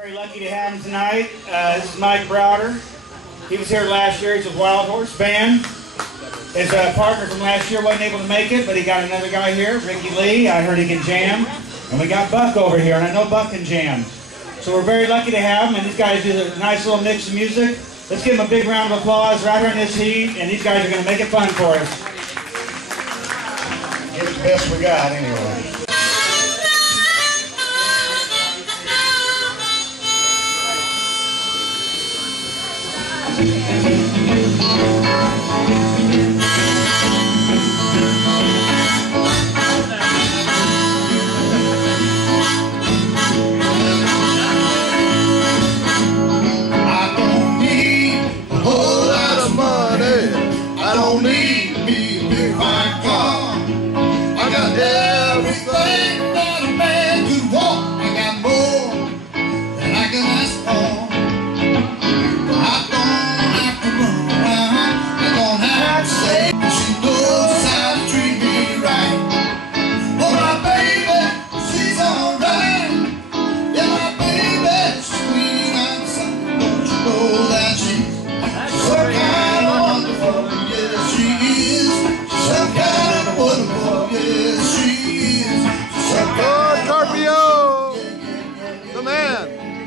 Very lucky to have him tonight. This is Mike Browder. He was here last year. He's a Wild Horse band. His partner from last year wasn't able to make it, but he got another guy here, Ricky Lee. I heard he can jam. And we got Buck over here, and I know Buck can jam. So we're very lucky to have him, and these guys do a nice little mix of music. Let's give them a big round of applause right here in this heat, and these guys are going to make it fun for us. Give it the best we got, anyway.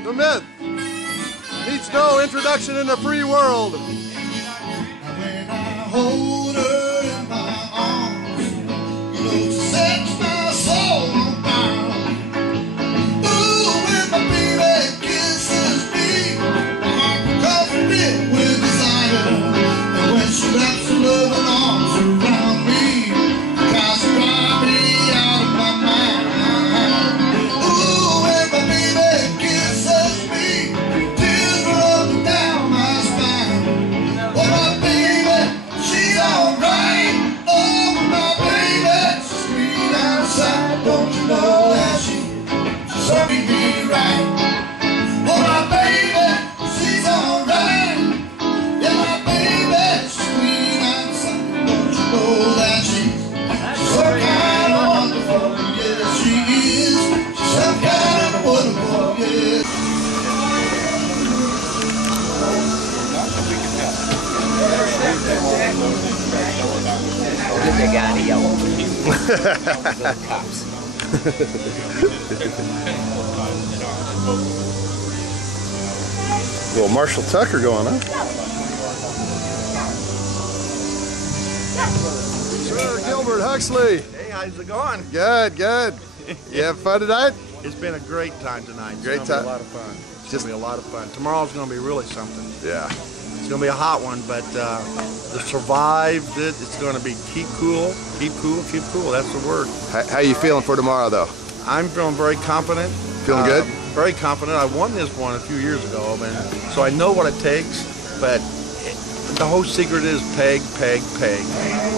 The myth needs no introduction in the free world. When I hold her in my arms, you know, she sets my soul on fire. Ooh, when my baby kisses me, my heart becomes filled with desire. And when she wraps her loving arms around me, she tries to drive me out of my mind. Ooh, when my baby kisses me, tears rolling down my spine. Oh, my baby, she's alright. Oh, my baby, she's sweet outside. Don't you know that she's serving me right? Oh, my baby, she's alright. Yeah, my baby, she's sweet outside. Don't you know that she's so kind of wonderful? Yes, she is. She's so kind of wonderful, yes. They got it, cops. Little Marshall Tucker going on. Sir Gilbert Huxley. Hey, how's it going? Good, good. You have fun tonight? It's been a great time tonight. Great It's gonna time. be a lot of fun. It's gonna be a lot of fun. Tomorrow's gonna be really something. Yeah. It's gonna be a hot one, but to survive it, it's gonna be keep cool, keep cool, keep cool. That's the word. How you feeling for tomorrow, though? I'm feeling very confident. Feeling good? Very confident. I won this one a few years ago, and so I know what it takes. But the whole secret is peg, peg, peg.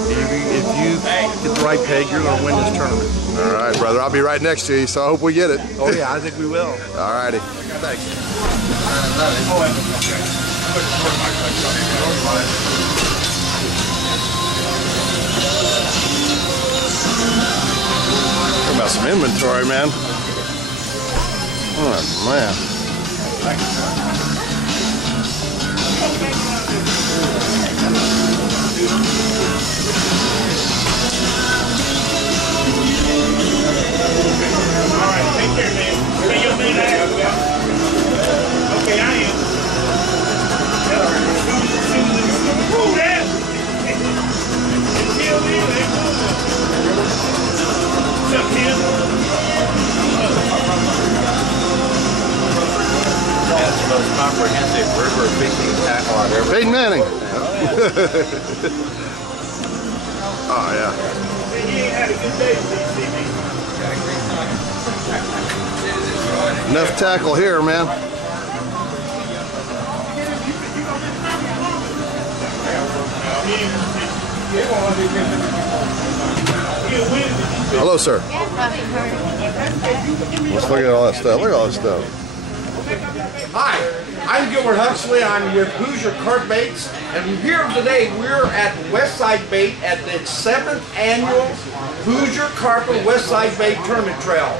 If you get the right peg, you're gonna win this tournament. All right, brother. I'll be right next to you, so I hope we get it. Oh yeah, I think we will. All righty. Thanks. Talk about some inventory, man. Oh, man. All right, take care, man. Hey, you'll be there. Okay, I am. Woo, that. Kill me, what's up, Tim? That's the most comprehensive river fishing tackle I've ever Peyton Manning. Oh, yeah. He ain't had a good day since he see me. Enough tackle here, man. Hello, sir. Let's look at all that stuff. Look at all that stuff. Hi, I'm Gilbert Huxley. I'm with Hoosier Carp Baits, and here today we're at Westside Bait at the 7th annual Hoosier Carp and Westside Bait Tournament Trail.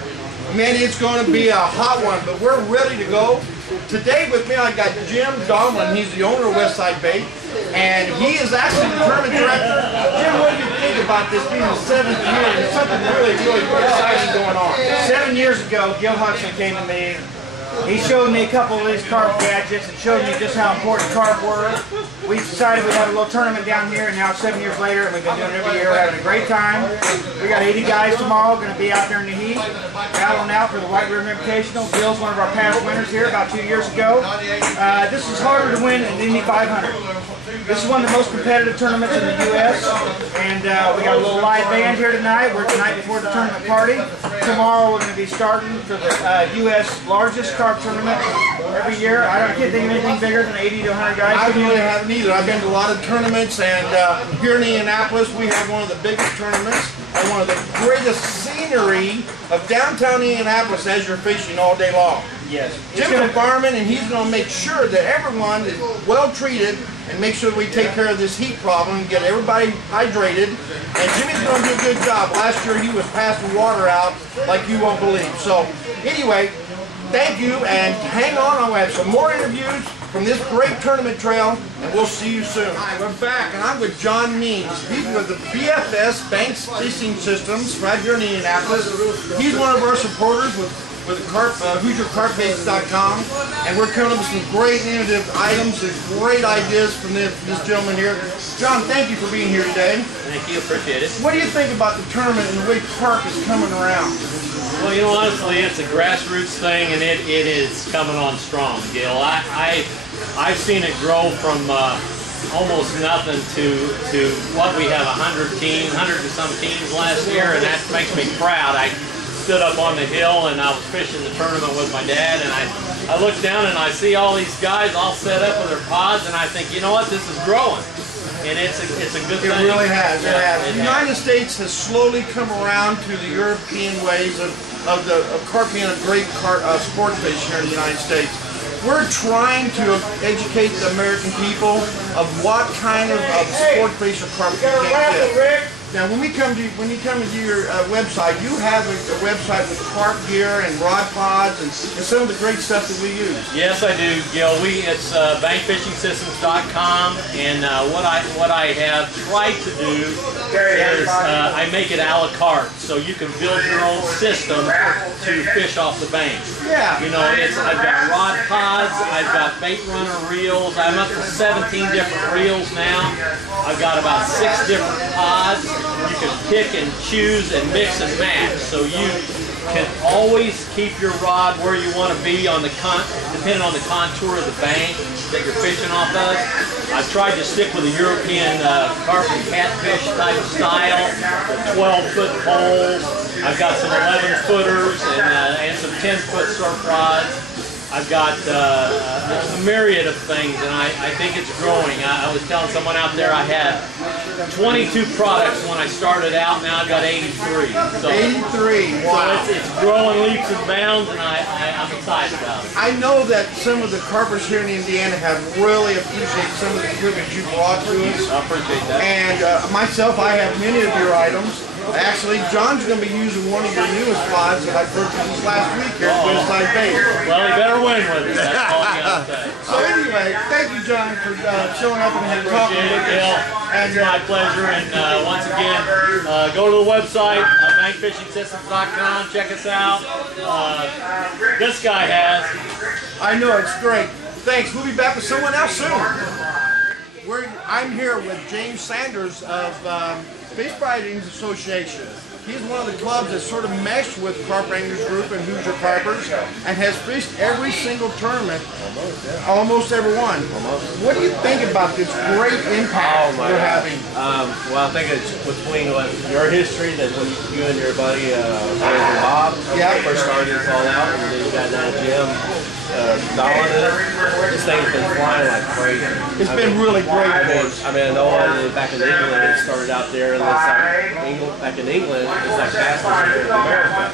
Man, it's going to be a hot one, but we're ready to go. Today with me, I got Jim Donlin. He's the owner of Westside Bait, and he is actually the tournament director. Jim, what do you think about this being the 7th year? There's something really exciting going on. 7 years ago, Gil Hudson came to me. He showed me a couple of these carp gadgets and showed me just how important carp were. We decided we'd have a little tournament down here, and now 7 years later, and we've been doing it every year. We're having a great time. We got 80 guys tomorrow going to be out there in the heat, battling out for the White River Invitational. Gil's one of our past winners here about 2 years ago. This is harder to win than Indy 500. This is one of the most competitive tournaments in the U.S., and we got a little live band here tonight. We're tonight before the tournament party. Tomorrow we're going to be starting for the U.S. largest carp tournament every year. I can't think of anything bigger than 80 to 100 guys. I really haven't either. I've been to a lot of tournaments, and here in Indianapolis we have one of the biggest tournaments and one of the greatest scenery of downtown Indianapolis as you're fishing all day long. Yes. Jim's a fireman, and he's going to make sure that everyone is well treated and make sure we take care of this heat problem and get everybody hydrated. And Jimmy's going to do a good job. Last year he was passing water out like you won't believe. So anyway, thank you, and hang on. I'll have some more interviews from this great tournament trail, and we'll see you soon. Hi, we're back, and I'm with John Means. He's with the BFS Banks Fishing Systems right here in Indianapolis. He's one of our supporters with Carp, HoosierCarpBaits.com, and we're coming up with some great innovative items and great ideas from this gentleman here. John, thank you for being here today. Thank you, appreciate it. What do you think about the tournament and the way carp is coming around? Well, you know, honestly, it's a grassroots thing, and it is coming on strong, Gil. I've seen it grow from almost nothing to what we have 100 and some teams last year, and that makes me proud. I stood up on the hill and I was fishing the tournament with my dad, and I look down and I see all these guys all set up with their pods, and I think, you know what, this is growing. And it's a good thing. It really has. Yeah, it has. The United States has slowly come around to the European ways of carp being a great sport fish here in the United States. We're trying to educate the American people of what kind of sport fish or carp you can get. Now, when you come to your website, you have a website with carp gear and rod pods and some of the great stuff that we use. Yes, I do, Gil. It's bankfishingsystems.com, and what I have tried to do is I make it a la carte, so you can build your own system to fish off the bank. Yeah. You know, I've got rod pods, I've got bait runner reels. I'm up to 17 different reels now. I've got about 6 different pods. You can pick and choose and mix and match, so you can always keep your rod where you want to be on depending on the contour of the bank that you're fishing off of. I've tried to stick with a European carp and catfish type style, 12-foot poles. I've got some 11-footers and some 10-foot surf rods. I've got a myriad of things, and I think it's growing. I was telling someone out there I had 22 products when I started out. Now I've got 83. So, 83. Wow. So it's growing leaps and bounds, and I'm excited about it. I know that some of the carpers here in Indiana have really appreciated some of the equipment you brought to us. I appreciate that. And myself, I have many of your items. Actually, John's going to be using one of your newest pods that I purchased last week here at Westside Bait. Well, he better win with it. That's all I got to say. So anyway, thank you, John, for showing up and talking with us. And it's my pleasure. And once again, go to the website, bankfishingsystems.com. Check us out. This guy has. I know, it's great. Thanks. We'll be back with someone else soon. I'm here with James Sanders of Fish Fighting Association. He's one of the clubs that sort of meshed with Carp Anglers Group and Hoosier Carpers and has fished every single tournament, almost every one. What do you think about this great impact we're having? Well, I think it's between your history, that when you and your buddy Bob first started this all out, and then you got that Jim Donlin in it. This thing's been flying like crazy. It's been really great. I mean, I know back in England it started out there, and back in England it's like fastest here in America.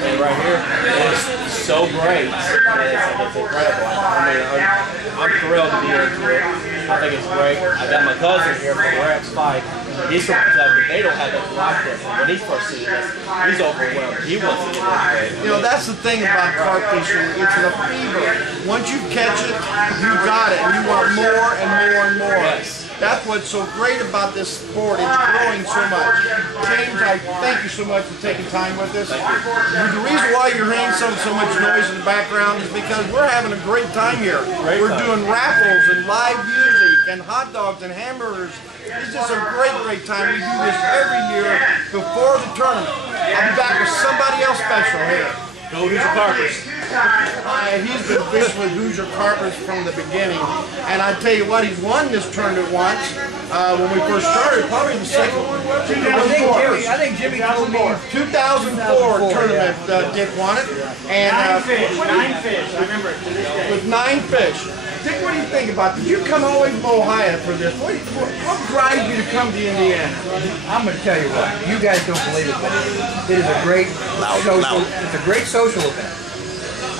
And right here, it's so great. It's incredible. I mean, I'm thrilled to be into it. I think it's great. I got my cousin here from Rex Fight. He's they don't have that live difference. When he's first seeing this, he's overwhelmed. He wants to get into it. You know, that's the thing about carp fishing. It's a fever. Once you catch it, you got it. And you want more and more and more. Yes. That's what's so great about this sport. It's growing so much. James, I thank you so much for taking time with us. The reason why you're hearing so much noise in the background is because we're having a great time here. We're doing raffles and live music and hot dogs and hamburgers. It's just a great time. We do this every year before the tournament. I'll be back with somebody else special here. Go Hoosier Carpers. He's been fishing with Hoosier Carpers from the beginning, and I tell you what, he's won this tournament once when we first started, probably the second. I think Jimmy told me 2004 tournament. Dick won it, and 9 fish. I remember it to this day. with 9 fish. Dick, what do you think about this? You come all the way from Ohio for this. What drives you to come to Indiana? I'm going to tell you what. You guys don't believe it, but it is a great social. It's a great social event.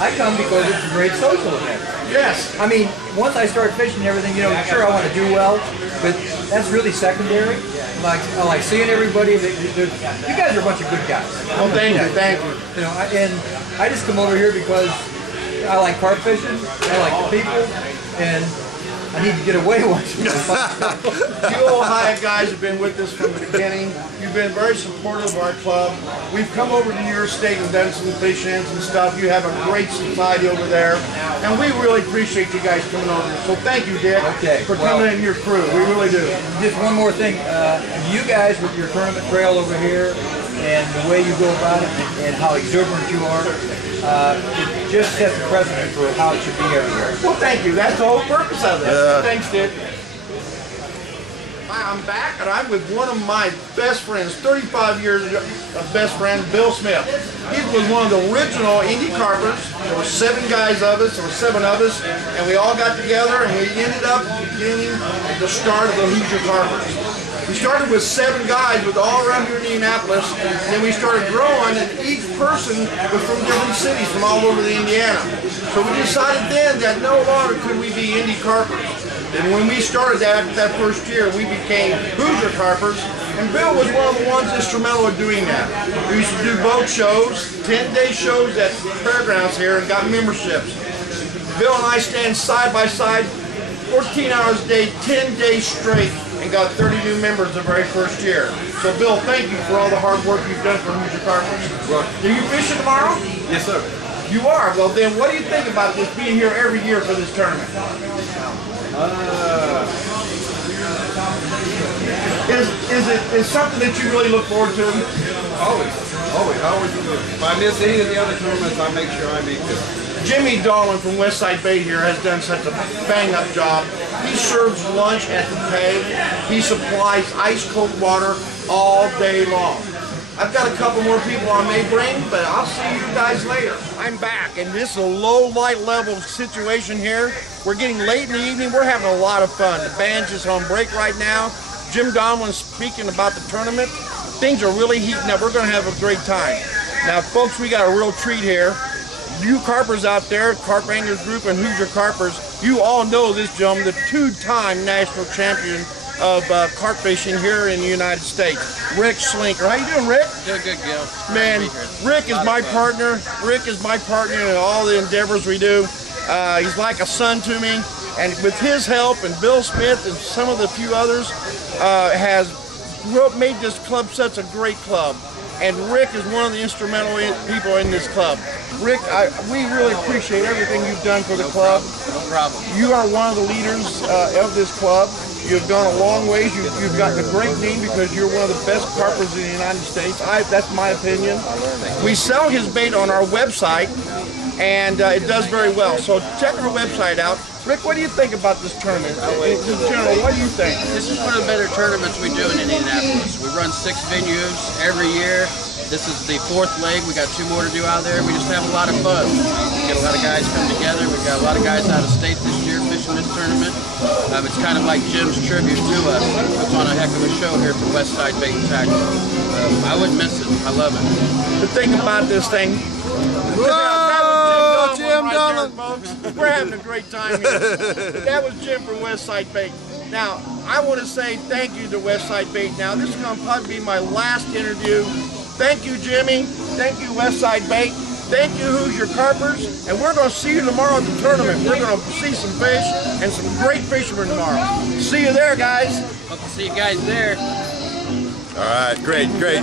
I come because it's a great social event. Yes. I mean, once I start fishing and everything, you know, sure I want to do well, but that's really secondary. I like seeing everybody. You guys are a bunch of good guys. Well, thank you. You know, and I just come over here because I like carp fishing. I like the people, and I need to get away once in a while. You Ohio guys have been with us from the beginning. You've been very supportive of our club. We've come over to your state and done some fish-ins and stuff. You have a great society over there, and we really appreciate you guys coming over. So thank you, Dick, for coming in your crew. We really do. Just one more thing. You guys with your tournament trail over here and the way you go about it and how exuberant you are, it just sets a precedent for how it should be every year. Well, thank you. That's the whole purpose of this. Thanks, Dick. Hi, I'm back, and I'm with one of my best friends, 35 years of best friend, Bill Smith. He was one of the original Indy Carpers. There were 7 guys of us, there were 7 of us, and we all got together, and we ended up beginning the start of the Hoosier Carpers. We started with 7 guys with all around here in Indianapolis, and then we started growing, and each person was from different cities from all over the Indiana. So we decided then that no longer could we be Indy Carpers. And when we started that first year, we became Hoosier Carpers, and Bill was one of the ones instrumental in doing that. We used to do boat shows, 10-day shows at fairgrounds here, and got memberships. Bill and I stand side by side, 14 hours a day, 10 days straight, and got 30 new members the very first year. So Bill, thank you for all the hard work you've done for Hoosier Carpers. Are you fishing tomorrow? Yes, sir. You are? Well then, what do you think about this being here every year for this tournament? Is something that you really look forward to? Always. If I miss any of the other tournaments, I make sure I make this. Jimmy Dolan from Westside Bay here has done such a bang-up job. He serves lunch at the peg. He supplies ice-cold water all day long. I've got a couple more people I may bring, but I'll see you guys later. I'm back, and this is a low light level situation here. We're getting late in the evening. We're having a lot of fun. The band's just on break right now. Jim Donlan's speaking about the tournament. Things are really heating up. We're going to have a great time. Now, folks, we got a real treat here. You carpers out there, Carp Anglers Group and Hoosier Carpers, you all know this gentleman, the 2-time national champion of carp fishing here in the United States, Rick Slinker. How you doing, Rick? Doing good, Gil. Man, Rick is my partner. Rick is my partner in all the endeavors we do. He's like a son to me, and with his help and Bill Smith and some of the few others, has made this club such a great club. And Rick is one of the instrumental people in this club. Rick, we really appreciate everything you've done for the club. No problem. You are one of the leaders of this club. You've gone a long ways. You've gotten a great name because you're one of the best carpers in the United States. That's my opinion. We sell his bait on our website, and it does very well. So check our website out. Rick, what do you think about this tournament? In general, what do you think? This is one of the better tournaments we do in Indianapolis. We run 6 venues every year. This is the 4th leg. We got 2 more to do out there. We just have a lot of fun. We get a lot of guys come together. We've got a lot of guys out of state this year fishing this tournament. It's kind of like Jim's tribute to us. He puts on a heck of a show here for Westside Bait and Tackle. I wouldn't miss it. I love it. The thing about this thing, Jim Donlan. folks. We're having a great time here. That was Jim from Westside Bait. Now, I want to say thank you to Westside Bait now. This is going to probably be my last interview. Thank you, Jimmy. Thank you, Westside Bait. Thank you, Hoosier Carpers. And we're going to see you tomorrow at the tournament. We're going to see some fish and some great fishermen tomorrow. See you there, guys. Hope to see you guys there. All right, great, great.